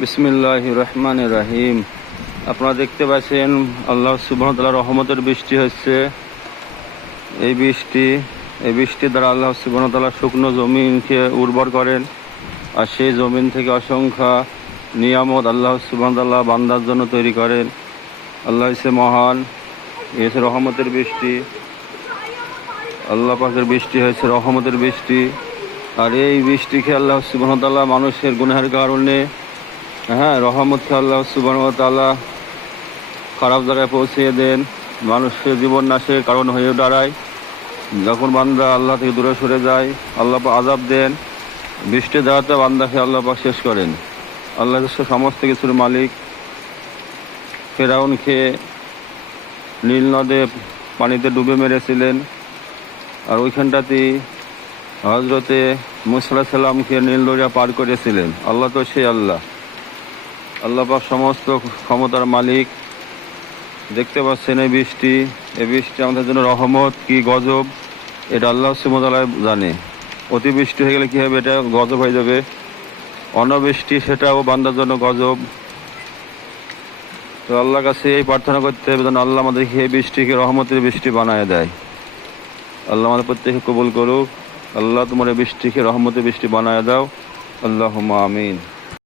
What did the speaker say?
বিসমিল্লাহির রহমানির রহিম। আপনারা দেখতে পাচ্ছেন আল্লাহ সুবহানাহু ওয়া তাআলার রহমতের বৃষ্টি হচ্ছে। এই বৃষ্টি দ্বারা আল্লাহ সুবহানাহু ওয়া তাআলা শুকনো জমিনকে উর্বর করেন, আর সেই জমিন থেকে অসংখ্য নিয়ামত আল্লাহ সুবহানাহু ওয়া তাআলা বান্দার জন্য তৈরি করেন। আল্লাহ হচ্ছে মহান, এই হচ্ছে রহমতের বৃষ্টি। আল্লাহ পাকের বৃষ্টি হয়েছে রহমতের বৃষ্টি। আর এই বৃষ্টিকে আল্লাহ সুবহানাহু ওয়া তাআলা মানুষের গুনাহের কারণে রহমতকে আল্লাহ সুবহানাহু ওয়া তাআলা খারাপ জায়গায় পৌঁছিয়ে দেন, মানুষের জীবন নাশের কারণ হয়ে দাঁড়ায়। যখন বান্দা আল্লাহ থেকে দূরে সরে যায়, আল্লাহ পাক আযাব দেন। বৃষ্টি দ্বারাতে বান্দাকে আল্লাহ পাক শেষ করেন। আল্লাহ হচ্ছে সমস্ত কিছুর মালিক। ফেরাউনকে নীল নদে পানিতে ডুবে মেরেছিলেন, আর ওইখানটাতেই হজরতে মুসা আলাইহিস সালামকে নীল দরিয়া পার করেছিলেন। আল্লাহ তো সেই আল্লাহ পাক সমস্ত ক্ষমতার মালিক। দেখতে পাচ্ছেন এই বৃষ্টি আমাদের জন্য রহমত কি গজব, এটা আল্লাহ সুবহানাহু ওয়া তাআলা জানে। অতিবৃষ্টি হয়ে গেলে কী হবে, এটা গজব হয়ে যাবে। অনাবৃষ্টি সেটাও বান্দার জন্য গজব। তো আল্লাহর কাছে এই প্রার্থনা করতে হবে যেন আল্লাহ আমাদেরকে এই বৃষ্টিকে রহমতের বৃষ্টি বানায় দেয়। আল্লাহ আমাদের প্রত্যেকে কবুল করুক। আল্লাহ তোমার এই বৃষ্টিকে রহমতের বৃষ্টি বানায় দাও। আল্লাহুম্মা আমিন।